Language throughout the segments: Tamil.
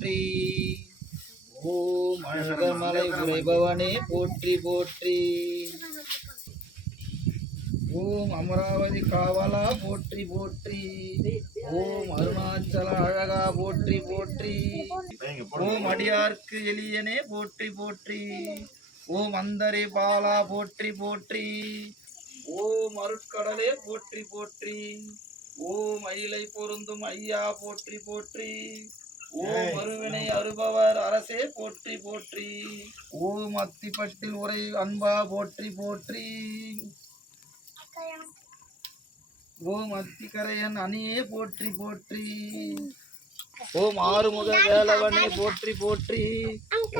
போற்றி. ஓம் அழகமலை உரைபவனே போற்றி போற்றி. ஓம் அமராவதி காவலா போற்றி போற்றி. ஓம் அருணாச்சல அழகா போற்றி போற்றி. ஓம் அடியார்க்கு எளியனே போற்றி போற்றி. ஓம் அந்தரி பாலா போற்றி போற்றி. ஓம் அருட்கடலே போற்றி போற்றி. ஓம் அயிலை பொருந்தும் ஐயா போற்றி போற்றி. ஓம் அருவினை அருபவர் அரசே போற்றி போற்றி. ஓம் அத்திப்பட்டில் உரை அன்பா போற்றி போற்றி. ஓம் அத்திக்கரையன் அணியே போற்றி போற்றி. ஓம் ஆறுமுக வேலவனே போற்றி போற்றி.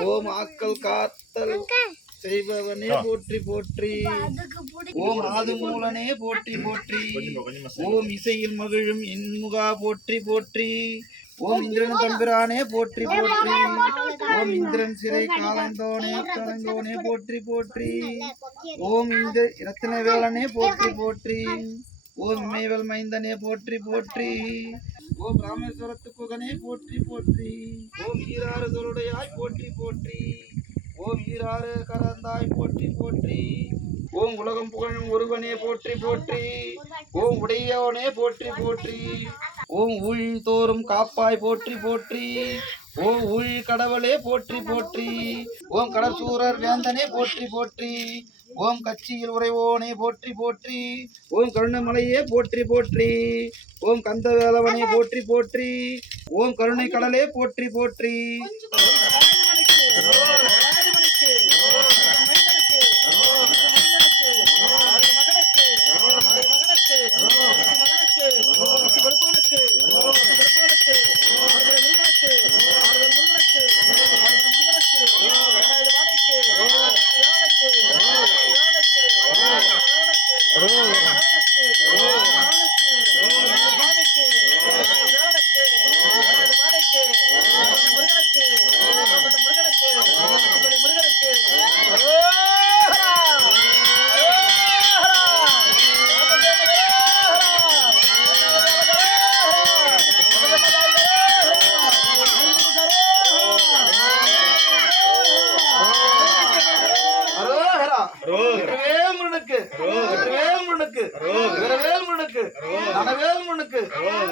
ஓம் ஆக்கல் காத்தல் செய்பவனே போற்றி போற்றி. ஓம் ஆதுமூலனே போற்றி போற்றி. ஓம் இசையில் மகிழும் இன்முகா போற்றி போற்றி. ஓம் இந்திரன் தம்பிரானே போற்றி போற்றி. ஓம் இந்திரன் சிறை கலைந்தோனே போற்றி போற்றி. ஓம் இந்த இரத்தின வேலனே போற்றி போற்றி. ஓம் இமைவல் மைந்தனே போற்றி போற்றி. ஓம் ராமேஸ்வரத்து குகனே போற்றி போற்றி. ஓம் ஈராறு தொருடையாய் போற்றி போற்றி. ஓம் ஈராறு கரந்தாய் போற்றி போற்றி. ஓம் உலகம் புகழும் ஒருவனே போற்றி போற்றி. ஓம் உடையவனே போற்றி போற்றி. ஓம் ஊழி தோறும் காப்பாய் போற்றி போற்றி. ஓம் ஊழி கடவுளே போற்றி போற்றி. ஓம் கடற்சூரர் வேந்தனே போற்றி போற்றி. ஓம் கட்சியில் உறைவோனே போற்றி போற்றி. ஓம் கருணமலையே போற்றி போற்றி. ஓம் கந்தவேலவனே போற்றி போற்றி. ஓம் கருணை கடலே போற்றி போற்றி.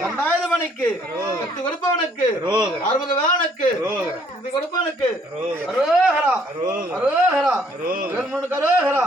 கண்டாயுதமணிக்கு கத்து கொடுப்பவனுக்கு ஆறுமுகவானுக்கு கொடுப்பவனுக்கு அரோஹரா அரோஹரா அரோஹரா.